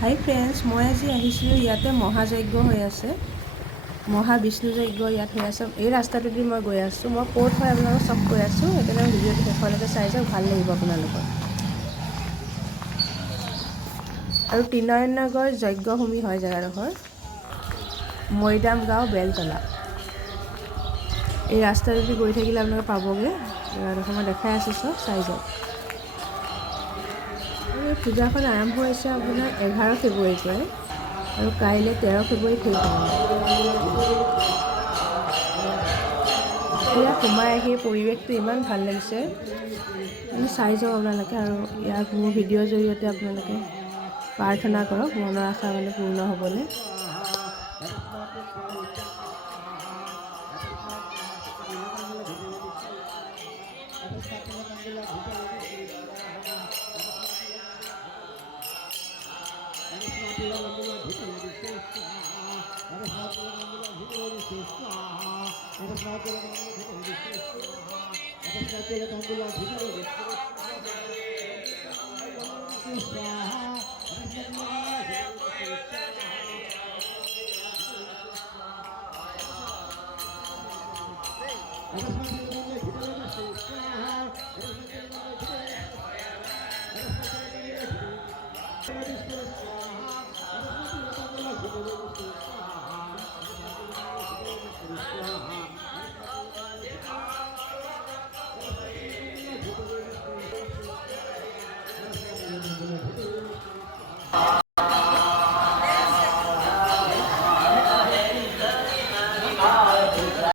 হাই friends, মই আজি আহিছিলোঁ ইয়াতে মহাযজ্ঞ হৈ আছে, মহাবিষ্ণু যজ্ঞ ইয়াত হৈ আছে। এই ৰাস্তাটোদি মই গৈ আছোঁ। মই ক'ত হয় আপোনালোকক চব কৈ আছোঁ, সেইকাৰণে ভিডিঅ'টো শেষলৈকে চাই যাওক, ভাল লাগিব আপোনালোকৰ। আৰু ত্ৰিনয়নগৰ যজ্ঞভূমি হয় জেগাডোখৰ, মৈদাম গাঁও বেলতলা। এই ৰাস্তাটোদি গৈ থাকিলে আপোনালোকে পাবগৈ জেগাডোখৰ। মই দেখাই আছোঁ, চব চাই যাওক। এই পূজাখন আৰম্ভ হৈছে আপোনাৰ 11 ফেব্ৰুৱাৰীৰ পৰাই আৰু কাইলৈ 13 ফেব্ৰুৱাৰীত শেষ হ'ব। ইয়াত সোমাই আহি পৰিৱেশটো ইমান ভাল লাগিছে, চাই যাওক আপোনালোকে। আৰু ইয়াক মোৰ ভিডিঅ'ৰ জৰিয়তে আপোনালোকে প্ৰাৰ্থনা কৰক মনৰ আশা মানে পূৰ্ণ হ'বলৈ।